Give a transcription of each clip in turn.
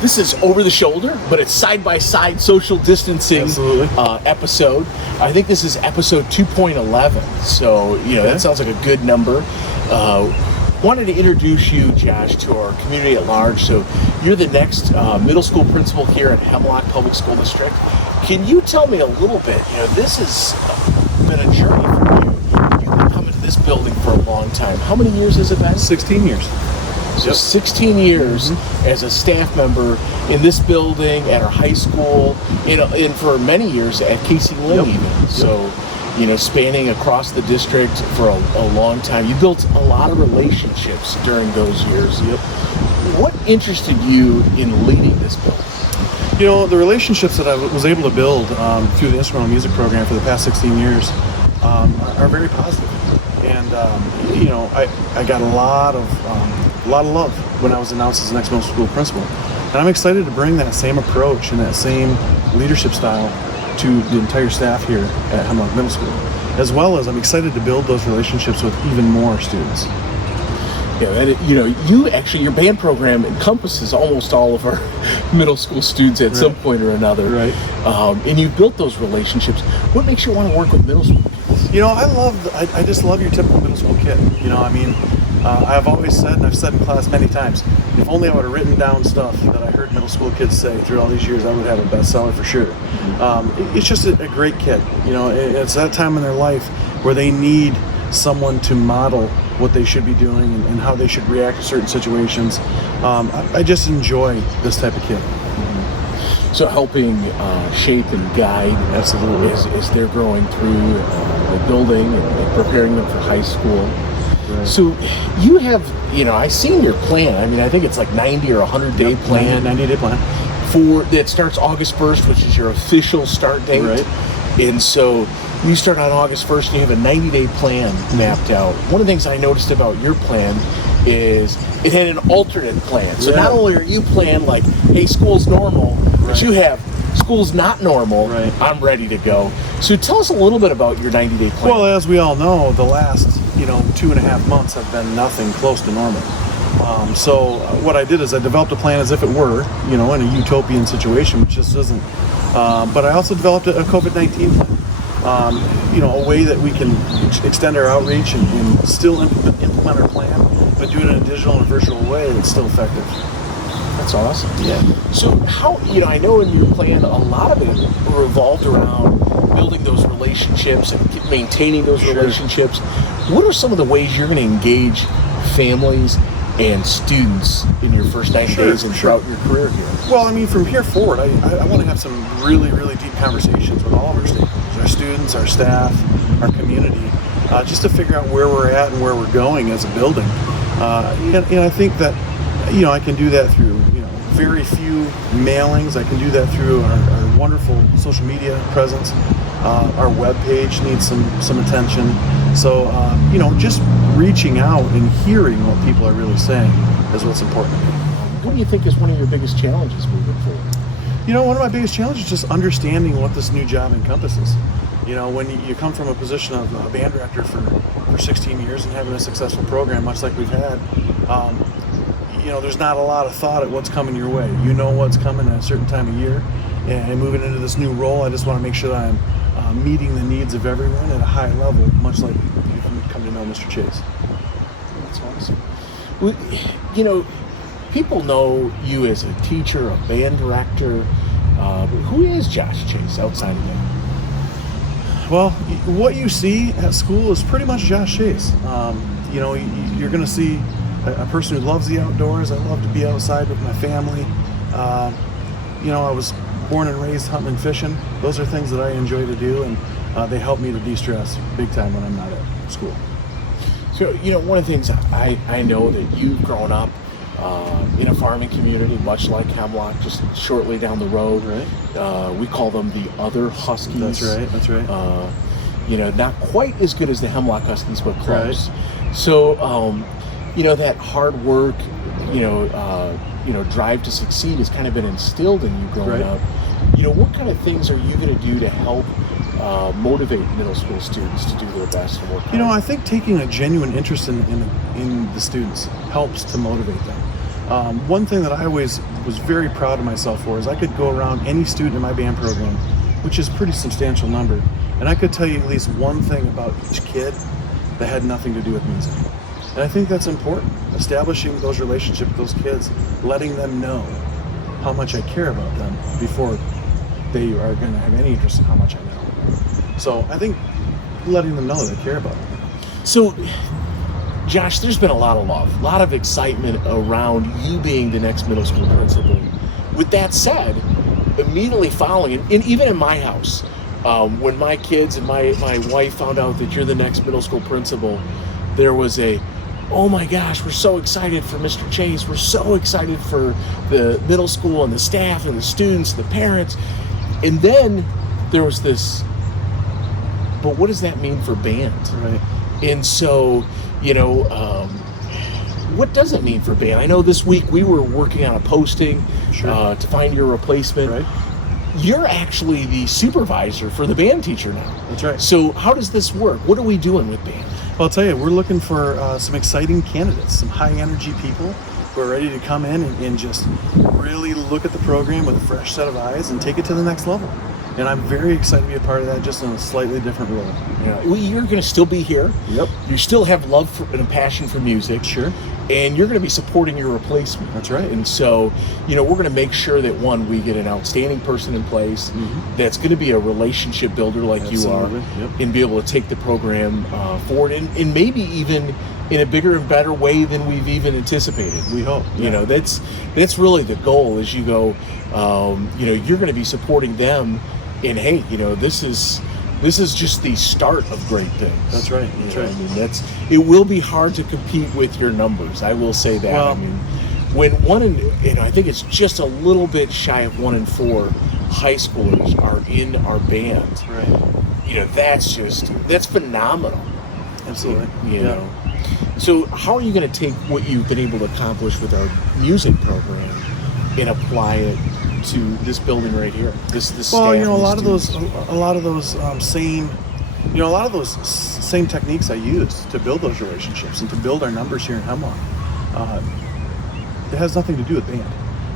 This is over the shoulder, but it's side-by-side social distancing episode. I think this is episode 2.11, so that sounds like a good number. Wanted to introduce you, Josh, to our community at large. So you're the next middle school principal here at Hemlock Public School District. Can you tell me a little bit, this has been a journey for you. You've been coming to this building for a long time. How many years has it been? 16 years. So 16 years as a staff member in this building, at our high school, and for many years at Casey Lynn even. So, spanning across the district for a long time. You built a lot of relationships during those years. What interested you in leading this building? The relationships that I was able to build through the instrumental music program for the past 16 years are very positive. And, I got a lot of love when I was announced as the next middle school principal. And I'm excited to bring that same approach and that same leadership style to the entire staff here at Hemlock Middle School, as well as I'm excited to build those relationships with even more students. Yeah, and your band program encompasses almost all of our middle school students at some point or another. Right. And you've built those relationships. What makes you want to work with middle school kids? I just love your typical middle school kid. I've always said, and I've said in class many times, if only I would have written down stuff that I heard middle school kids say through all these years, I would have a bestseller for sure. It's just a great kid. It's that time in their life where they need someone to model what they should be doing and how they should react to certain situations. I just enjoy this type of kid. So helping shape and guide absolutely as they're growing through the building and preparing them for high school. Right. So you have, I've seen your plan. I think it's like 90 or 100-day plan. 90-day plan. That starts August 1st, which is your official start date. Right. And so you start on August 1st and you have a 90-day plan mapped out. One of the things I noticed about your plan is it had an alternate plan. So not only are you planned like, hey, school's normal, but you have school's not normal, I'm ready to go. So tell us a little bit about your 90-day plan. Well, as we all know, the last 2.5 months have been nothing close to normal. So what I did is I developed a plan as if it were, in a utopian situation, which just isn't. But I also developed a COVID-19 plan. A way that we can extend our outreach and still implement our plan, but do it in a digital and virtual way that's still effective. That's awesome. Yeah. So how, I know in your plan, a lot of it revolved around building those relationships and maintaining those relationships. What are some of the ways you're going to engage families and students in your first 90 days and throughout your career here? Well, from here forward, I want to have some really, really deep conversations with all of our stakeholders, our students, our staff, our community, just to figure out where we're at and where we're going as a building. And I think that, I can do that through, very few mailings. I can do that through our wonderful social media presence. Our webpage needs some attention. So, just reaching out and hearing what people are really saying is what's important to me. What do you think is one of your biggest challenges moving forward? One of my biggest challenges is just understanding what this new job encompasses. When you come from a position of band director for 16 years and having a successful program, much like we've had, there's not a lot of thought at what's coming your way. What's coming at a certain time of year. And moving into this new role, I just want to make sure that I'm meeting the needs of everyone at a high level, much like you've come to know Mr. Chase. That's awesome. Well, people know you as a teacher, a band director. Who is Josh Chase outside of that? Well, what you see at school is pretty much Josh Chase. You're going to see a person who loves the outdoors. I love to be outside with my family. I was born and raised hunting and fishing. Those are things that I enjoy to do, and they help me to de-stress big time when I'm not at school. So, one of the things I know that you've grown up in a farming community, much like Hemlock, just shortly down the road. Right. We call them the other Huskies. That's right. Not quite as good as the Hemlock Huskies, but close. Right. So, that hard work, drive to succeed has kind of been instilled in you growing up. What kind of things are you going to do to help motivate middle school students to do their best and work hard? I think taking a genuine interest in the students helps to motivate them. One thing that I always was very proud of myself for is I could go around any student in my band program, which is a pretty substantial number, and I could tell you at least one thing about each kid that had nothing to do with music. And I think that's important, establishing those relationships with those kids, letting them know how much I care about them before they are going to have any interest in how much I know. So I think letting them know that I care about them. So, Josh, there's been a lot of love, a lot of excitement around you being the next middle school principal. With that said, immediately following, and even in my house, when my kids and my wife found out that you're the next middle school principal, there was a, oh my gosh, we're so excited for Mr. Chase. We're so excited for the middle school and the staff and the students, the parents. And then there was this, but what does that mean for band? Right. And so, what does it mean for band? I know this week we were working on a posting to find your replacement. Right. You're actually the supervisor for the band teacher now. That's right. So how does this work? What are we doing with band? Well, I'll tell you, we're looking for some exciting candidates, some high-energy people who are ready to come in and just really look at the program with a fresh set of eyes and take it to the next level. And I'm very excited to be a part of that, just in a slightly different role. Yeah. Well, you're going to still be here. Yep. You still have love for, and a passion for music. Sure. And you're going to be supporting your replacement. That's right. And so, we're going to make sure that, one, we get an outstanding person in place that's going to be a relationship builder like Absolutely. you are, Yep. and be able to take the program forward and maybe even in a bigger and better way than we've even anticipated. We hope. Yeah. That's really the goal as you go, you're going to be supporting them. And hey, this is just the start of great things. That's right. That's right. I mean, it will be hard to compete with your numbers. I will say that. Well, I mean, when I think it's just a little bit shy of 1 in 4 high schoolers are in our band. Right. That's phenomenal. Absolutely. You know. So how are you going to take what you've been able to accomplish with our music program and apply it to this building right here? This well, staff a lot of those same techniques I use to build those relationships and to build our numbers here in Hemlock. It has nothing to do with band.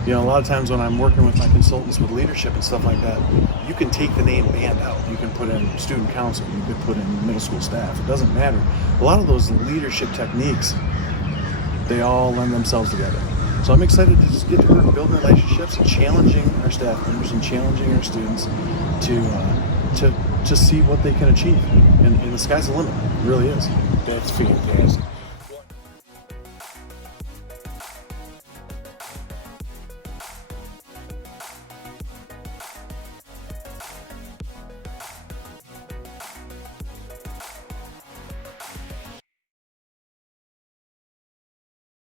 A lot of times when I'm working with my consultants with leadership and stuff like that, you can take the name band out. You can put in student council. You could put in middle school staff. It doesn't matter. A lot of those leadership techniques, they all lend themselves together. So I'm excited to just get to work building relationships and challenging our staff members and challenging our students to see what they can achieve. And the sky's the limit. It really is. That's fantastic.